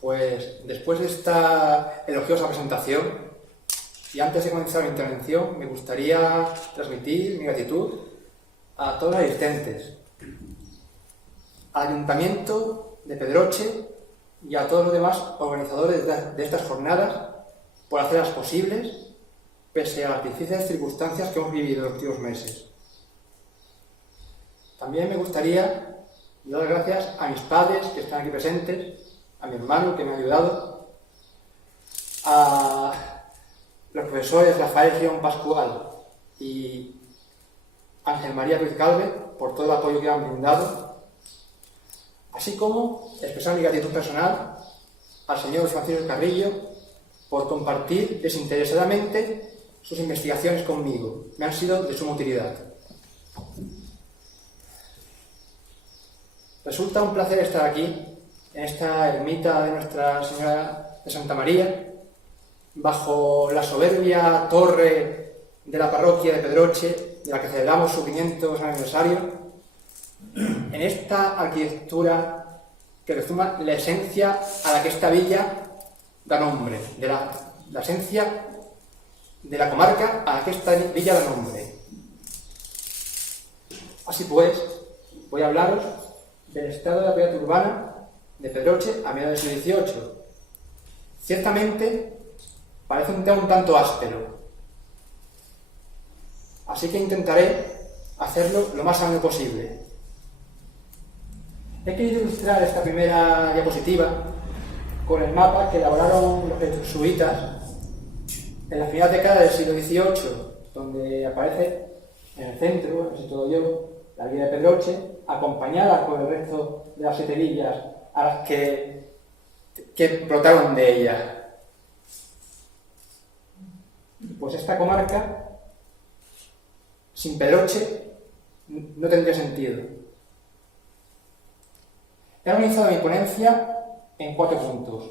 Pues después de esta elogiosa presentación, y antes de comenzar mi intervención, me gustaría transmitir mi gratitud a todos los asistentes, al Ayuntamiento de Pedroche y a todos los demás organizadores de estas jornadas por hacerlas posibles, pese a las difíciles circunstancias que hemos vivido en los últimos meses. También me gustaría dar las gracias a mis padres que están aquí presentes, a mi hermano que me ha ayudado, a los profesores Rafael Girón Pascual y Ángel María Ruiz Calve por todo el apoyo que han brindado, así como expresar mi gratitud personal al señor Francisco Carrillo por compartir desinteresadamente sus investigaciones conmigo. Me han sido de suma utilidad. Resulta un placer estar aquí, en esta ermita de Nuestra Señora de Santa María, bajo la soberbia torre de la parroquia de Pedroche, de la que celebramos su 500 aniversario, en esta arquitectura que resume la esencia a la que esta villa da nombre, de la esencia de la comarca a la que esta villa da nombre. Así pues, voy a hablaros del estado de la vida urbana de Pedroche a mediados del siglo XVIII. Ciertamente, parece un tema un tanto áspero, así que intentaré hacerlo lo más ameno posible. He querido ilustrar esta primera diapositiva con el mapa que elaboraron los jesuitas en la primera década del siglo XVIII, donde aparece en el centro, así todo yo, la villa de Pedroche, acompañada por el resto de las 7 villas a las que brotaron de ella. Pues esta comarca, sin Pedroche, no tendría sentido. He organizado mi ponencia en 4 puntos.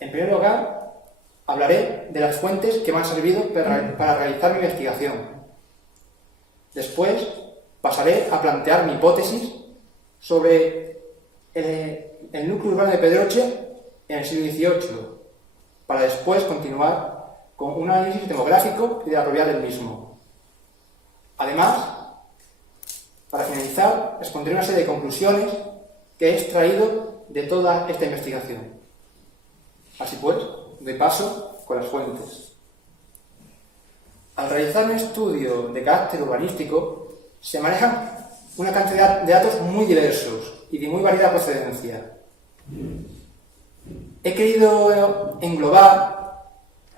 En primer lugar, hablaré de las fuentes que me han servido para realizar mi investigación. Después, pasaré a plantear mi hipótesis sobre el núcleo urbano de Pedroche en el siglo XVIII, para después continuar con un análisis demográfico y de la propiedad del mismo. Además, para finalizar, expondré una serie de conclusiones que he extraído de toda esta investigación. Así pues, doy paso con las fuentes. Al realizar un estudio de carácter urbanístico, se manejan una cantidad de datos muy diversos y de muy variada procedencia. He querido englobar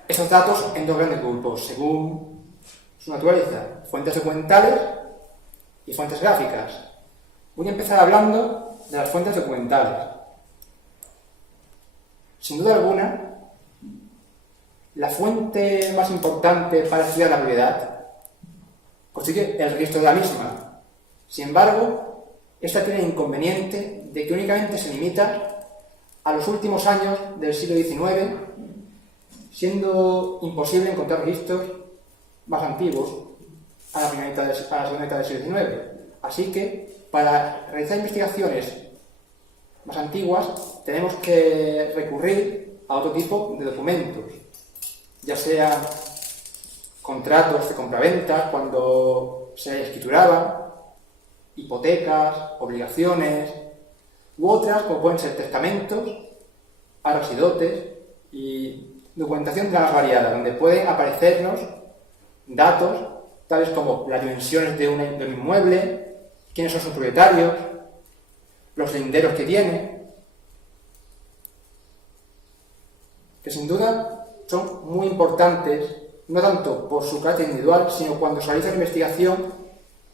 estos datos en 2 grandes grupos, según su naturaleza: fuentes documentales y fuentes gráficas. Voy a empezar hablando de las fuentes documentales. Sin duda alguna, la fuente más importante para estudiar la propiedad constituye el registro de la misma. Sin embargo, esta tiene el inconveniente de que únicamente se limita a los últimos años del siglo XIX, siendo imposible encontrar registros más antiguos a la segunda mitad del siglo XIX. Así que, para realizar investigaciones más antiguas, tenemos que recurrir a otro tipo de documentos, ya sea contratos de compraventa cuando se escrituraban, hipotecas, obligaciones, u otras como pueden ser testamentos, arras y dotes, y documentación de la más variada, donde pueden aparecernos datos tales como las dimensiones de un inmueble, quiénes son sus propietarios, los linderos que tiene, que sin duda son muy importantes, no tanto por su carácter individual, sino cuando se realiza la investigación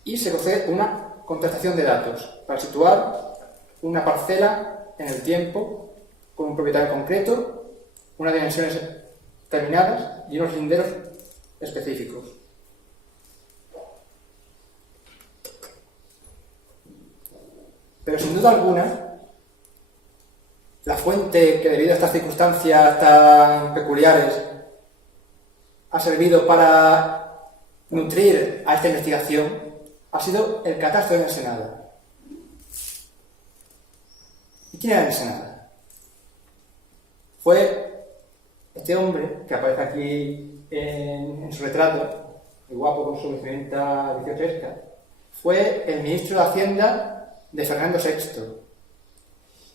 y se procede a una contrastación de datos para situar una parcela en el tiempo con un propietario concreto, unas dimensiones terminadas y unos linderos específicos. Pero sin duda alguna, la fuente que debido a estas circunstancias tan peculiares ha servido para nutrir a esta investigación ha sido el catastro de Ensenada. ¿Y quién era Ensenada? fue este hombre, que aparece aquí en su retrato, muy guapo con su vestimenta dieciochesca, fue el ministro de Hacienda de Fernando VI.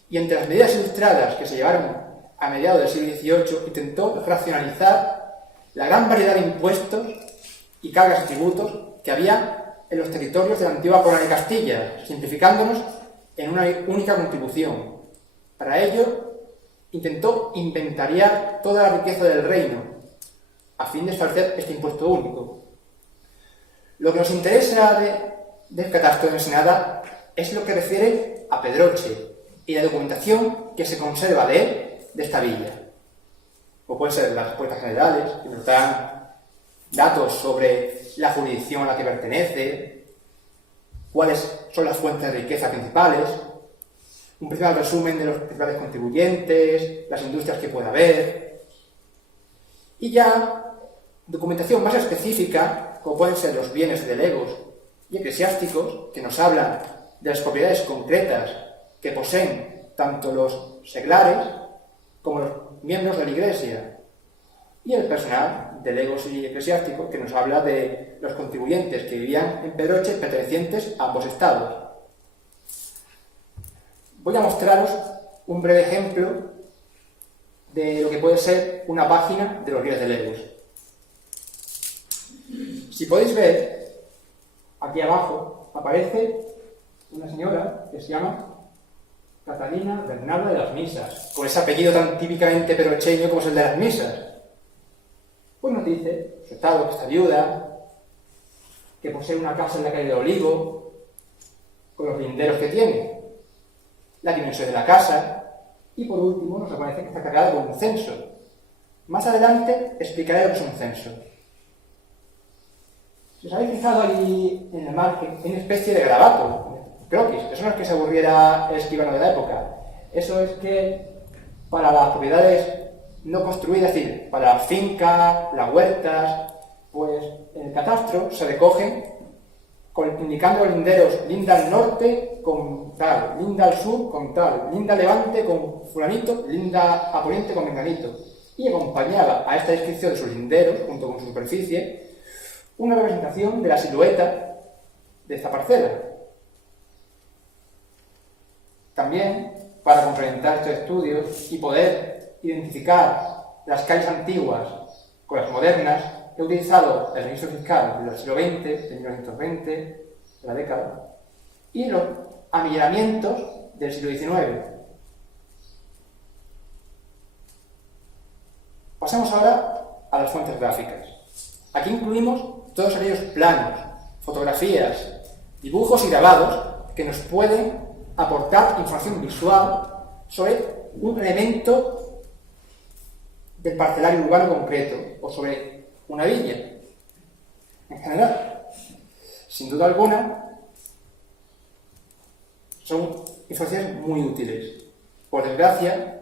Y entre las medidas ilustradas que se llevaron a mediados del siglo XVIII, intentó racionalizar la gran variedad de impuestos y cargas y tributos que había en los territorios de la antigua Corona de Castilla, simplificándonos en una única contribución. Para ello, intentó inventariar toda la riqueza del reino, a fin de establecer este impuesto único. Lo que nos interesa del catastro de Ensenada es lo que refiere a Pedroche y la documentación que se conserva de él, de esta villa. O pueden ser las respuestas generales, que nos dan datos sobre la jurisdicción a la que pertenece, cuáles son las fuentes de riqueza principales, un principal resumen de los principales contribuyentes, las industrias que pueda haber, y ya documentación más específica, como pueden ser los bienes de legos y eclesiásticos, que nos hablan de las propiedades concretas que poseen tanto los seglares como los miembros de la Iglesia, y el personal de legos y eclesiásticos, que nos habla de los contribuyentes que vivían en Pedroche pertenecientes a ambos estados. Voy a mostraros un breve ejemplo de lo que puede ser una página de los bienes de legos. Si podéis ver, aquí abajo aparece una señora que se llama Catalina Bernarda de las Misas, con ese apellido tan típicamente pedrocheño como es el de las Misas. Pues nos dice su estado, que está viuda, que posee una casa en la calle de Olivo, con los linderos que tiene, la dimensión de la casa, y por último nos aparece que está cargada con un censo. Más adelante explicaré lo que es un censo. Si os habéis fijado allí en el margen, hay una especie de garabato, croquis. Eso no es que se aburriera el escribano de la época. Eso es que para las propiedades no construidas, es decir, para las fincas, las huertas, pues en el catastro se recogen indicando los linderos: linda al norte con tal, linda al sur con tal, linda a levante con fulanito, linda a poniente con menganito. Y acompañaba a esta descripción de sus linderos, junto con su superficie, una representación de la silueta de esta parcela. También, para complementar estos estudios y poder identificar las calles antiguas con las modernas, he utilizado el registro fiscal del siglo XX, de 1920, de la década, y los amillanamientos del siglo XIX. Pasamos ahora a las fuentes gráficas. Aquí incluimos todos aquellos planos, fotografías, dibujos y grabados que nos pueden aportar información visual sobre un elemento del parcelario urbano concreto o sobre una villa en general. Sin duda alguna, son informaciones muy útiles. Por desgracia,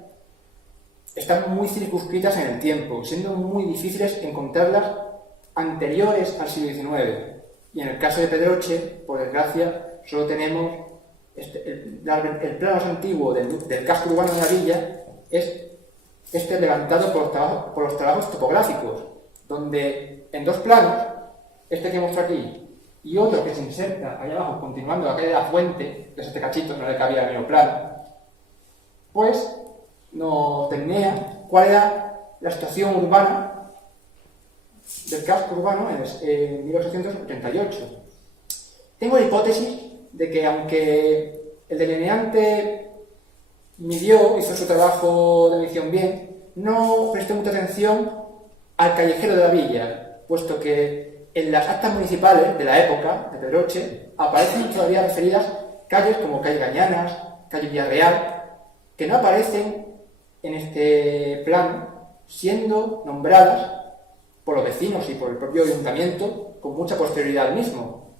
están muy circunscritas en el tiempo, siendo muy difíciles encontrarlas anteriores al siglo XIX. Y en el caso de Pedroche, por desgracia, solo tenemos el plano más antiguo del casco urbano de la villa, es este levantado por los trabajos topográficos, donde en dos planos, este que muestro aquí y otro que se inserta ahí abajo, continuando la calle de la Fuente, que es este cachito, no le cabía el mismo plano, pues nos tenía cuál era la situación urbana del casco urbano en 1888. Tengo la hipótesis de que, aunque el delineante hizo su trabajo de medición bien, no prestó mucha atención al callejero de la villa, puesto que en las actas municipales de la época de Pedroche aparecen todavía referidas calles como calle Gañanas, calle Villarreal, que no aparecen en este plano, siendo nombradas por los vecinos y por el propio ayuntamiento con mucha posterioridad al mismo.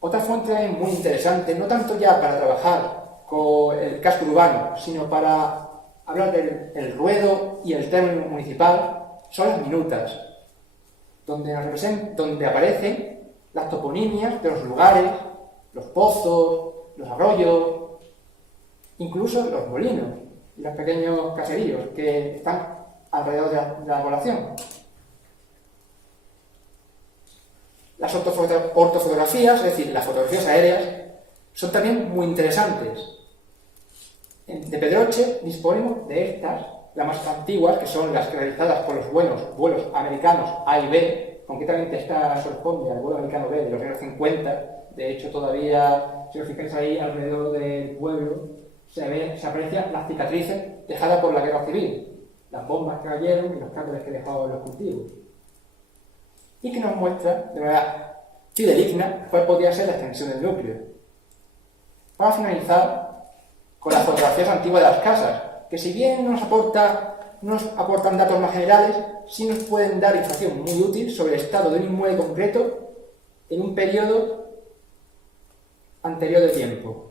Otra fuente muy interesante, no tanto ya para trabajar con el casco urbano, sino para hablar del ruedo y el término municipal, son las minutas, donde aparecen las toponimias de los lugares, los pozos, los arroyos, incluso los molinos y los pequeños caseríos que están alrededor de la población. Las ortofotografías, es decir, las fotografías aéreas, son también muy interesantes. De Pedroche disponemos de estas, las más antiguas, que son las realizadas por los vuelos americanos A y B. Concretamente esta corresponde al vuelo americano B de los años 50. De hecho, todavía, si os fijáis ahí, alrededor del pueblo, se aprecian las cicatrices dejadas por la guerra civil, las bombas que cayeron y los cráteres que dejaron los cultivos. Y que nos muestra, de manera fidedigna, cuál podría ser la extensión del núcleo. Para finalizar, con las fotografías antiguas de las casas, que si bien no nos aportan datos más generales, sí nos pueden dar información muy útil sobre el estado de un inmueble concreto en un periodo anterior de tiempo.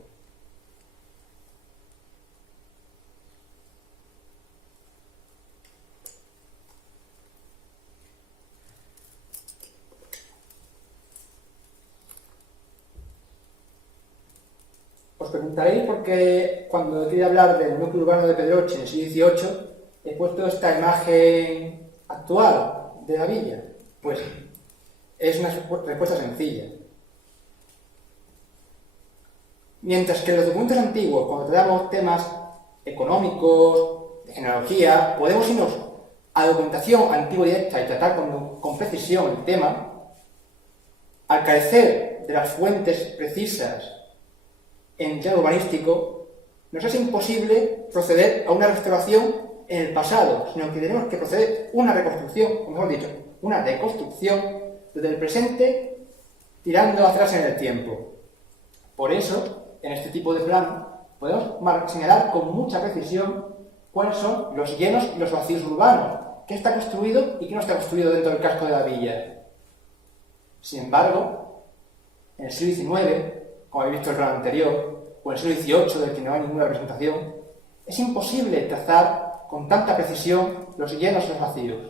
Os preguntaréis por qué cuando he querido hablar del núcleo urbano de Pedroche en el siglo XVIII he puesto esta imagen actual de la villa. Pues es una respuesta sencilla. Mientras que en los documentos antiguos, cuando tratamos temas económicos, de genealogía, podemos irnos a documentación antigua directa y tratar con precisión el tema, al carecer de las fuentes precisas en el tema urbanístico, nos es imposible proceder a una restauración en el pasado, sino que tenemos que proceder a una reconstrucción, o mejor dicho, una deconstrucción desde el presente tirando atrás en el tiempo. Por eso, en este tipo de plan, podemos señalar con mucha precisión cuáles son los llenos y los vacíos urbanos, qué está construido y qué no está construido dentro del casco de la villa. Sin embargo, en el siglo XIX, como habéis visto en el plan anterior, o en el siglo XVIII, del que no hay ninguna representación, es imposible trazar con tanta precisión los llenos y los vacíos.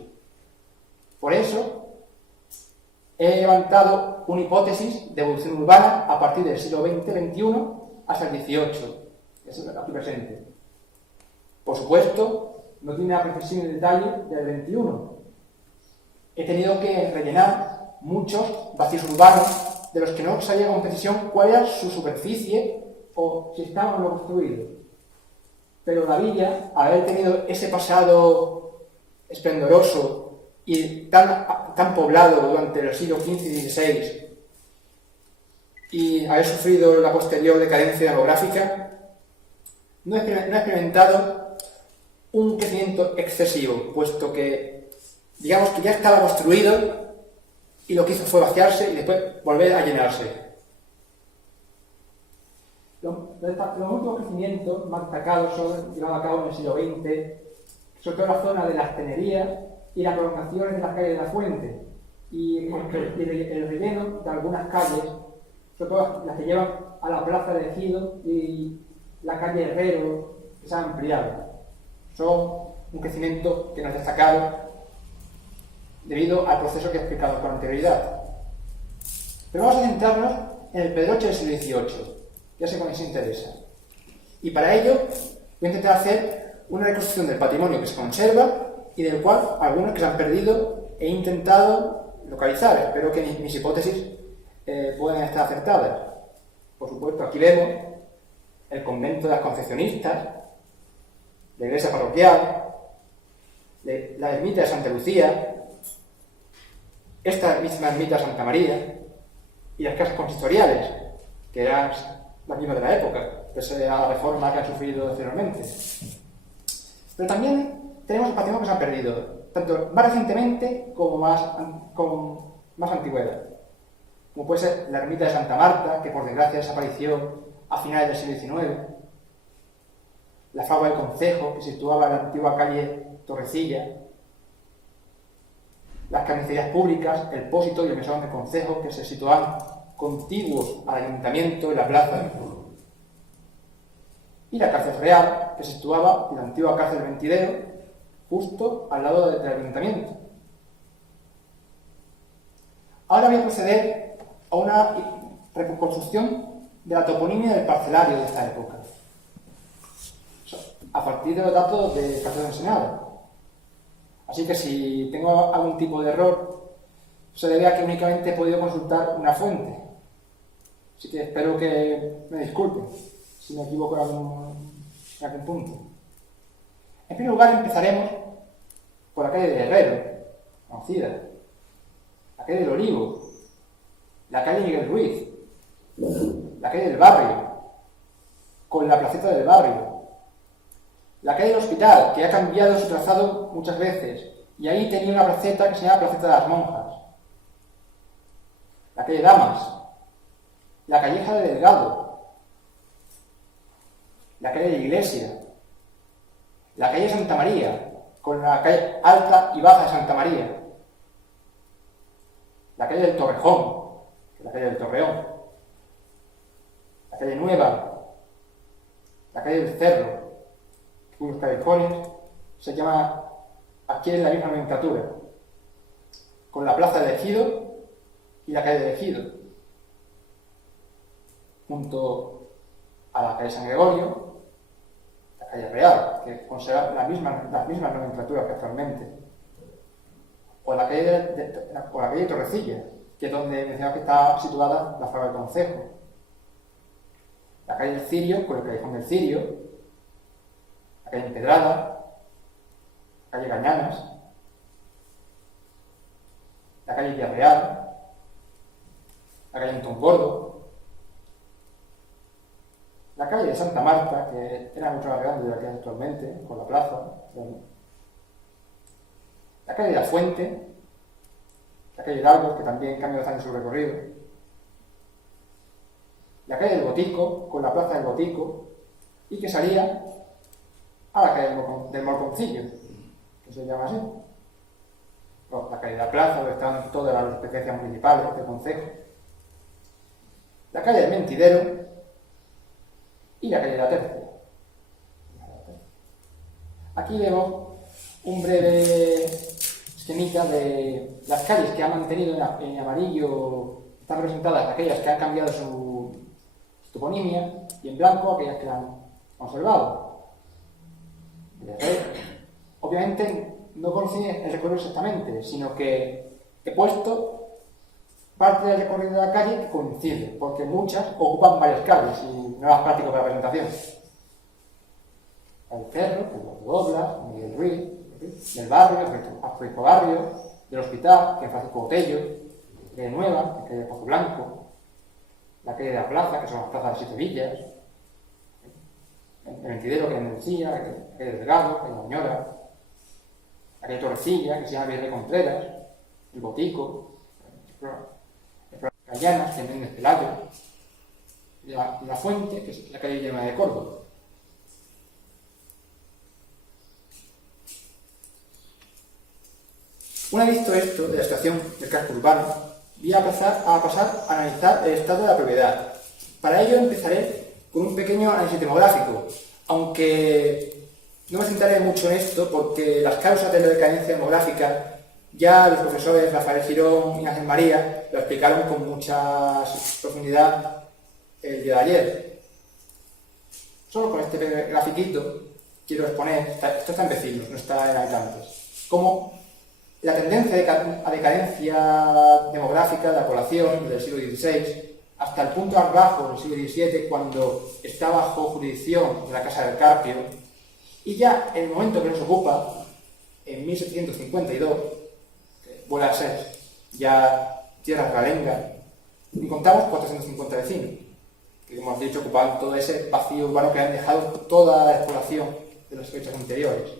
Por eso, he levantado una hipótesis de evolución urbana a partir del siglo XX-XXI hasta el XVIII, que es aquí presente. Por supuesto, no tiene la precisión y detalle del XXI. He tenido que rellenar muchos vacíos urbanos de los que no sabía con precisión cuál era su superficie o si estaban o no construidos. Pero la villa, al haber tenido ese pasado esplendoroso y tan poblado durante los siglos XV y XVI, y haber sufrido la posterior decadencia demográfica, no ha experimentado un crecimiento excesivo, puesto que, digamos que ya estaba construido y lo que hizo fue vaciarse y después volver a llenarse. Los últimos crecimientos más destacados son llevados a cabo en el siglo XX, sobre todo en la zona de las tenerías y las prolongaciones de las calles de la Fuente, y el relleno de algunas calles, sobre todo las que llevan a la plaza de Ejido y la calle Herrero, que se han ampliado. Son un crecimiento que no es destacado debido al proceso que he explicado con anterioridad. Pero vamos a centrarnos en el Pedroche del siglo XVIII, ya sé cuál os interesa. Y para ello voy a intentar hacer una reconstrucción del patrimonio que se conserva y del cual algunos que se han perdido he intentado localizar. Espero que mis hipótesis puedan estar acertadas. Por supuesto, aquí vemos el convento de las Concepcionistas, la iglesia parroquial, la ermita de Santa Lucía, esta misma ermita de Santa María y las casas consistoriales, que eran las mismas de la época, pese a la reforma que han sufrido anteriormente. Pero también tenemos el patrimonio que se ha perdido, tanto más recientemente como con más antigüedad, como puede ser la ermita de Santa Marta, que por desgracia desapareció a finales del siglo XIX, la fragua del Concejo, que se situaba en la antigua calle Torrecilla, las carnicerías públicas, el Pósito y el mesón del Concejo, que se situaban contiguos al ayuntamiento y la plaza, y la cárcel real, que se situaba en la antigua cárcel del Mentidero, justo al lado del ayuntamiento. Ahora voy a proceder a una reconstrucción de la toponimia del parcelario de esta época. a partir de los datos de catastro del Senado. Así que si tengo algún tipo de error, se debe a que únicamente he podido consultar una fuente. Así que espero que me disculpen si me equivoco en algún punto. En primer lugar, empezaremos por la calle de Herrero, conocida, la calle del Olivo, la calle Miguel Ruiz, la calle del Barrio, con la placeta del Barrio, la calle del Hospital, que ha cambiado su trazado muchas veces, y ahí tenía una placeta que se llama Placeta de las Monjas, la calle Damas, la calleja de Delgado, la calle de Iglesia, la calle Santa María, con la calle Alta y Baja de Santa María, la calle del Torrejón, que es la calle del Torreón, la calle Nueva, la calle del Cerro, cuyos callejones se llama, adquieren la misma nomenclatura, con la plaza de Ejido y la calle de Ejido, junto a la calle San Gregorio, la calle Real, que conserva las mismas nomenclaturas que actualmente, o la calle Torrecilla, que es donde mencionaba que está situada la Fábrica del Concejo, la calle del Cirio, con el callejón del Cirio, la calle Empedrada, la calle Gañanas, la calle Villarreal, la calle Antón Gordo, la calle de Santa Marta, que era mucho más grande de la que es actualmente, con la plaza, la calle de la Fuente, la calle Hidalgo, que también cambia bastante su recorrido, la calle del Botico, con la plaza del Botico, y que salía a la calle del Morconcillo, que se llama así. Bueno, la calle de la plaza, donde están todas las dependencias municipales del concejo, la calle del Mentidero y la calle de la Tercia. Aquí vemos un breve esquemita de las calles que han mantenido en amarillo, están representadas aquellas que han cambiado su toponimia, y en blanco aquellas que han conservado. Obviamente no conocí el recorrido exactamente, sino que he puesto parte del recorrido de la calle que coincide, porque muchas ocupan varias calles y no es práctico para la presentación. El Cerro, el Doblas, Miguel Ruiz, del Barrio, el Barrio, del Hospital, que es Francisco Botello, la calle Nueva, la calle de Pozo Blanco, la calle de la Plaza, que son las plazas de Siete Villas, el Mentidero, que es Mencía, la calle de Delgado, la calle de Oñora, la calle Torrecilla, que se llama Virrey Contreras, el Botico, Callanas, que es Méndez Pelayo, la Fuente, que es la calle llena de Córdoba. Una vez visto esto de la situación del casco urbano, voy a pasar a analizar el estado de la propiedad. Para ello empezaré con un pequeño análisis demográfico, aunque no me centraré mucho en esto porque las causas de la decadencia demográfica ya los profesores Rafael Girón y Ángel María lo explicaron con mucha profundidad el día de ayer. Solo con este grafiquito quiero exponer, esto está en Vecinos, no está en Habitantes, cómo la tendencia a decadencia demográfica de la población del siglo XVI hasta el punto más bajo del siglo XVII, cuando está bajo jurisdicción de la Casa del Carpio, y ya en el momento que nos ocupa, en 1752, que vuelve a ser ya tierra realenga, y contamos 450 vecinos, que como hemos dicho ocupan todo ese vacío urbano que han dejado toda la despoblación de las fechas anteriores.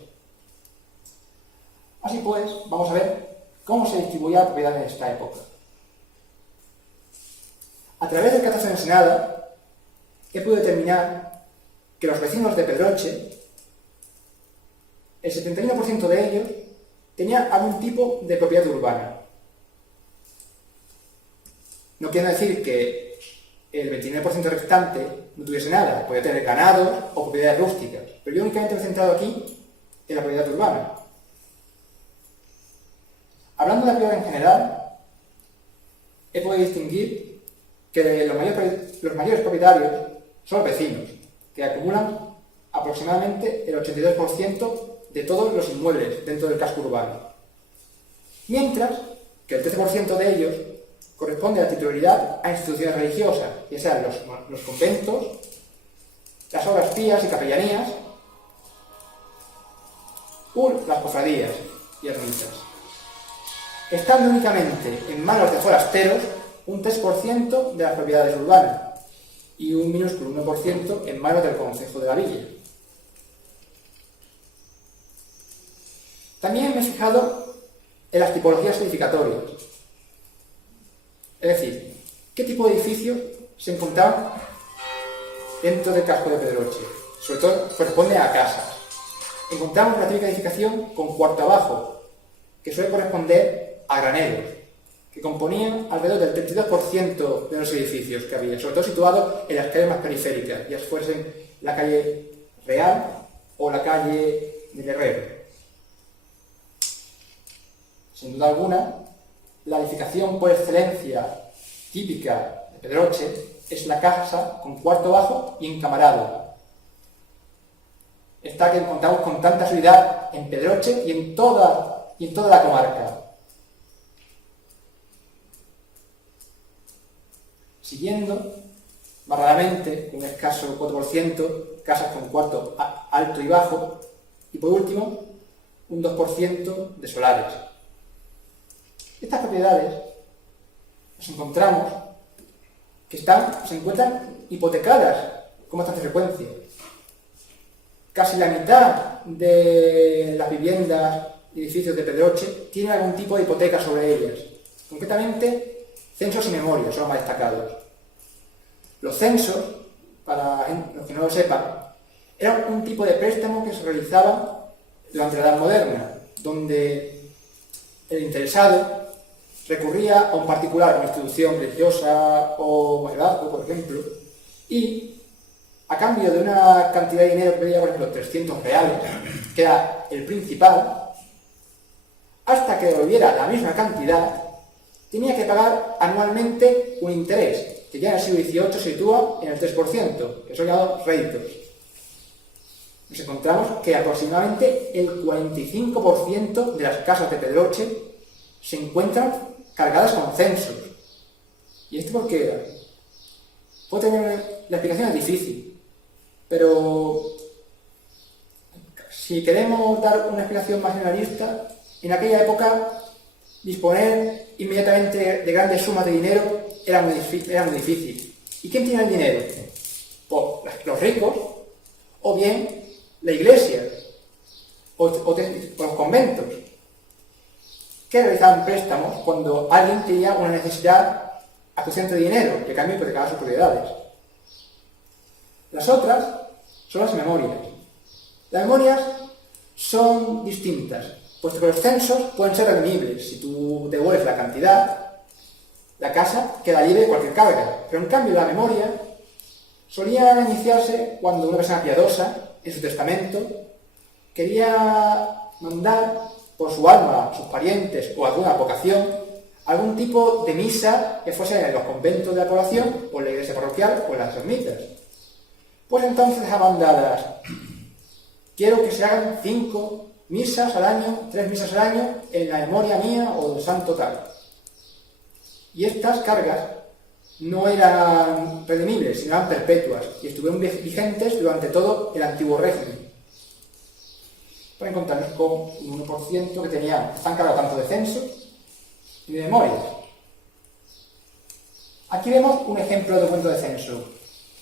Así pues, vamos a ver cómo se distribuía la propiedad en esta época. A través del catastro de Ensenada, he podido determinar que los vecinos de Pedroche, el 71% de ellos, tenían algún tipo de propiedad urbana. No quiere decir que el 29% restante no tuviese nada, podía tener ganado o propiedades rústicas, pero yo únicamente me he centrado aquí en la propiedad urbana. Hablando de la propiedad en general, he podido distinguir que los mayores propietarios son los vecinos, que acumulan aproximadamente el 82% de todos los inmuebles dentro del casco urbano. Mientras que el 13% de ellos corresponde a la titularidad a instituciones religiosas, ya sean los conventos, las obras pías y capellanías, o las cofradías y ermitas, estando únicamente en manos de forasteros un 3% de las propiedades urbanas y un minúsculo 1% en manos del concejo de la villa. También me he fijado en las tipologías edificatorias, es decir, qué tipo de edificios se encontraban dentro del casco de Pedroche. Sobre todo corresponde a casas. Encontramos la típica edificación con cuarto abajo, que suele corresponder a graneros, que componían alrededor del 32% de los edificios que había, sobre todo situados en las calles más periféricas, ya fuesen la calle Real o la calle del Herrero. Sin duda alguna, la edificación por excelencia típica de Pedroche es la casa con cuarto bajo y encamarado. Esta que encontramos con tanta seguridad en Pedroche y en toda la comarca. Siguiendo, más raramente, un escaso 4%, casas con cuarto alto y bajo, y por último, un 2% de solares. Estas propiedades nos encontramos que se encuentran hipotecadas con bastante frecuencia. Casi la mitad de las viviendas y edificios de Pedroche tienen algún tipo de hipoteca sobre ellas. Concretamente, censos y memorias son los más destacados. Los censos, para los que no lo sepan, eran un tipo de préstamo que se realizaba durante la Edad Moderna, donde el interesado recurría a un particular, una institución religiosa o mayorazgo, por ejemplo, y a cambio de una cantidad de dinero que pedía, por ejemplo, 300 reales, que era el principal, hasta que devolviera la misma cantidad, tenía que pagar anualmente un interés, que ya en el siglo XVIII se sitúa en el 3%, que son llamados réditos. Nos encontramos que aproximadamente el 45% de las casas de Pedroche se encuentran cargadas con censos. ¿Y esto por qué era? Puedo tener la explicación es difícil, pero si queremos dar una explicación más generalista, en aquella época disponer inmediatamente de grandes sumas de dinero era muy difícil. ¿Y quién tiene el dinero? Pues los ricos, o bien la iglesia, o los conventos, que realizaban préstamos cuando alguien tenía una necesidad acuciante de dinero, que cambio hipotecaba sus propiedades. Las otras son las memorias. Las memorias son distintas, puesto que los censos pueden ser redimibles. Si tú devuelves la cantidad, la casa queda libre de cualquier carga. Pero en cambio la memoria solía iniciarse cuando una persona piadosa, en su testamento, quería mandar por su alma, sus parientes o alguna vocación, algún tipo de misa que fuese en los conventos de la población, o en la iglesia parroquial, o en las ermitas. Pues entonces dejaban dadas: quiero que se hagan 5 misas al año, 3 misas al año, en la memoria mía o del santo tal. Y estas cargas no eran redimibles, sino eran perpetuas, y estuvieron vigentes durante todo el antiguo régimen. Pueden encontrarnos con un 1% que están cargados tanto de censos y de memorias. Aquí vemos un ejemplo de documento de censo.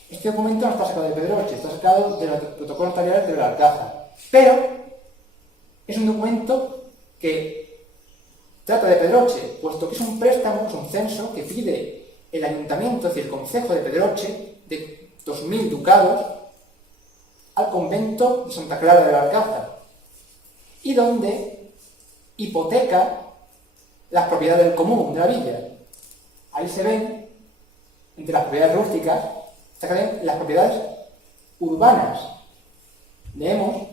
Este documento no está sacado de Pedroche, está sacado de los protocolos notariales de Belalcázar, pero es un documento que trata de Pedroche, puesto que es un préstamo, es un censo que pide el ayuntamiento, es decir, el concejo de Pedroche, de 2.000 ducados al convento de Santa Clara de Belalcázar, y donde hipoteca las propiedades del común de la villa. Ahí se ven, entre las propiedades rústicas, se ven las propiedades urbanas. Leemos: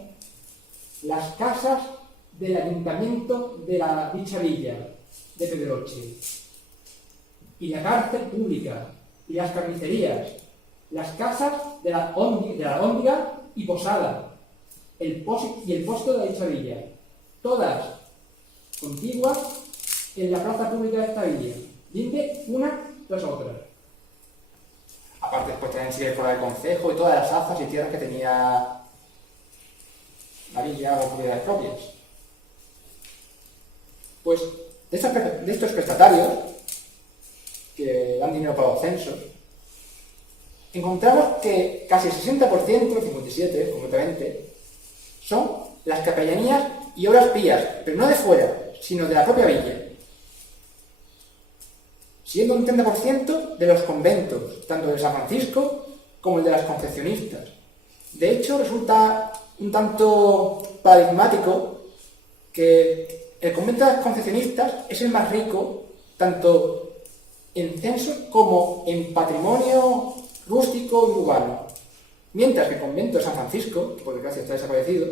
las casas del ayuntamiento de la dicha villa de Pedroche, y la cárcel pública, y las carnicerías, las casas de la Alhóndiga y Posada, y el pósito de dicha villa, todas contiguas en la plaza pública de esta villa, dice una tras otra. Aparte, después también sigue fuera del concejo y todas las azas y tierras que tenía la villa o propiedades propias. Pues de estos prestatarios que dan dinero para los censos, encontramos que casi el 60%, 57% concretamente, son las capellanías y obras pías, pero no de fuera, sino de la propia villa, siendo un 30% de los conventos, tanto de San Francisco como el de las concepcionistas. De hecho, resulta un tanto paradigmático que el convento de las concepcionistas es el más rico, tanto en censos como en patrimonio rústico y urbano, mientras que el convento de San Francisco, que por desgracia está desaparecido,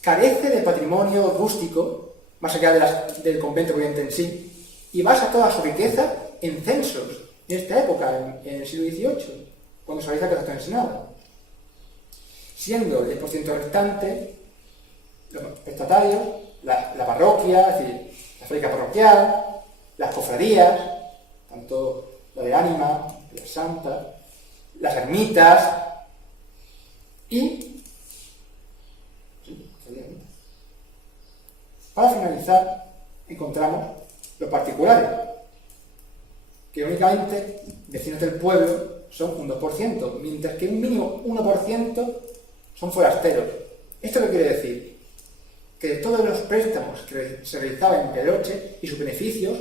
carece de patrimonio rústico, más allá del convento corriente en sí, y basa toda su riqueza en censos, en esta época, en el siglo XVIII, cuando se realiza el catastro ensenado. Siendo el 10% restante, los prestatarios, la parroquia, es decir, la fábrica parroquial, las cofradías, tanto la de Ánima, la Santa, las ermitas y... Para finalizar, encontramos los particulares, que únicamente vecinos del pueblo son un 2%, mientras que un mínimo 1% son forasteros. ¿Esto qué quiere decir? Que de todos los préstamos que se realizaban en Pedroche y sus beneficios,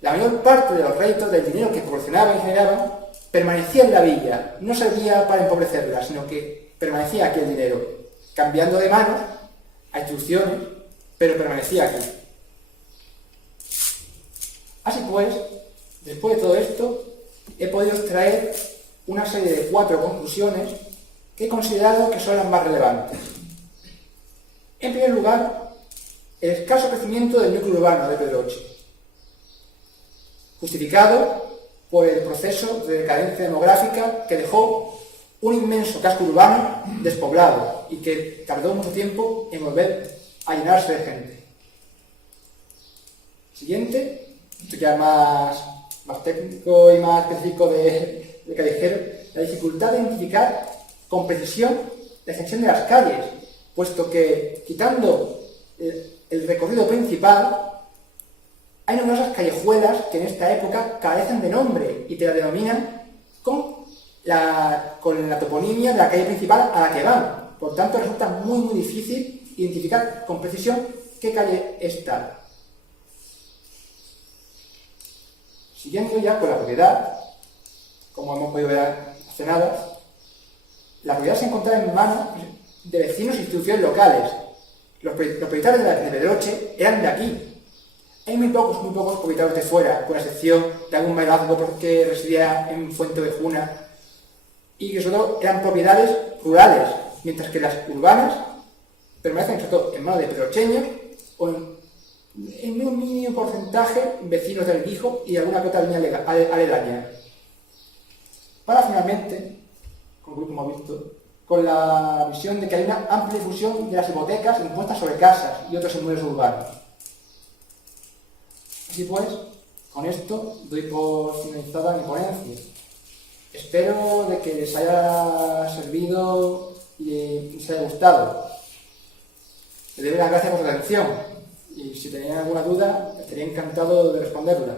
la mayor parte de los réditos del dinero que proporcionaban y generaban permanecía en la villa, no servía para empobrecerla, sino que permanecía aquí el dinero, cambiando de manos a instituciones, pero permanecía aquí. Así pues, después de todo esto, he podido extraer una serie de 4 conclusiones que he considerado que son las más relevantes. En primer lugar, el escaso crecimiento del núcleo urbano de Pedroche, justificado por el proceso de decadencia demográfica que dejó un inmenso casco urbano despoblado y que tardó mucho tiempo en volver a llenarse de gente. Siguiente, esto ya más técnico y más específico de callejero, la dificultad de identificar con precisión la extensión de las calles, puesto que, quitando el recorrido principal, hay numerosas callejuelas que en esta época carecen de nombre y te la denominan con la toponimia de la calle principal a la que van. Por tanto, resulta muy difícil identificar con precisión qué calle está. Siguiendo ya con la propiedad, como hemos podido ver hace nada, la propiedad se encontraba en manos de vecinos e instituciones locales. Los propietarios de Pedroche eran de aquí. Hay muy pocos propietarios de fuera, con excepción de algún mayorazgo que residía en Fuenteovejuna, y que sobre todo eran propiedades rurales, mientras que las urbanas permanecen sobre todo en manos de pedrocheños o en un mínimo porcentaje vecinos del Guijo y alguna que otra línea aledaña. Para finalmente, como hemos visto, con la visión de que hay una amplia difusión de las hipotecas impuestas sobre casas y otros inmuebles urbanos. Así pues, con esto doy por finalizada mi ponencia. Espero de que les haya servido y les haya gustado. Les doy las gracias por su atención y si tenían alguna duda, estaría encantado de responderla.